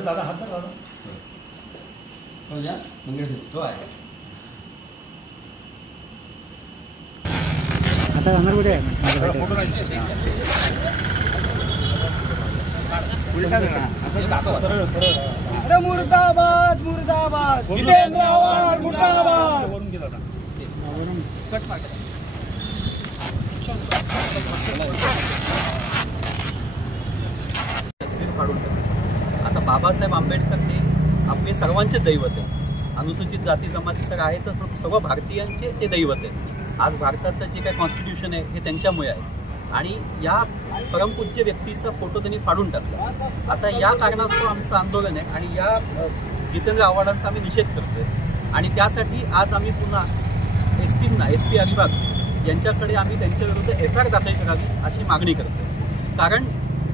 दादा हात दादा आता जाणार कुठे अरे मुर्दाबाद मुर्दाबाद जितेंद्र आव्हाड मुर्दाबाद वरून गेला आता बाबासाहेब आंबेडकर हे आपले सर्वांचे दैवत आहे. अनुसूचित जाती जमाती तर आहेतच, पण सर्व भारतीयांचे ते दैवत आहे. आज भारताचं जे काही कॉन्स्टिट्यूशन आहे हे त्यांच्यामुळे आहे आणि या परमपूज्य व्यक्तीचा फोटो त्यांनी फाडून टाकला. आता या कारणास्तव आमचं आंदोलन आहे आणि या जितेंद्र आव्हाडांचा आम्ही निषेध करतोय आणि त्यासाठी आज आम्ही पुन्हा SP अलिबाग यांच्याकडे आम्ही त्यांच्याविरुद्ध FIR दाखल करावी अशी मागणी करतोय. कारण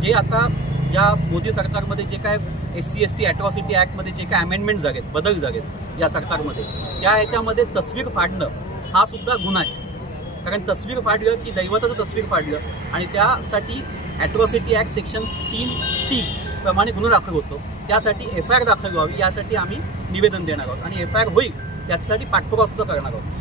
जे आता या मोदी सरकारमध्ये जे काय SC/ST अॅट्रॉसिटी ॲक्टमध्ये जे काय अमेंडमेंट झालेत, बदल झालेत या सरकारमध्ये, त्या ह्याच्यामध्ये तस्वीर फाडणं हा सुद्धा गुन्हा आहे. कारण तस्वीर फाडलं की दैवताचं तस्वीर फाडलं आणि त्यासाठी अॅट्रॉसिटी ॲक्ट सेक्शन 3T प्रमाणे गुन्हा दाखल होतो. त्यासाठी FIR दाखल व्हावी यासाठी आम्ही निवेदन देणार आहोत आणि FIR होईल याच्यासाठी पाठपुरावा सुद्धा करणार आहोत.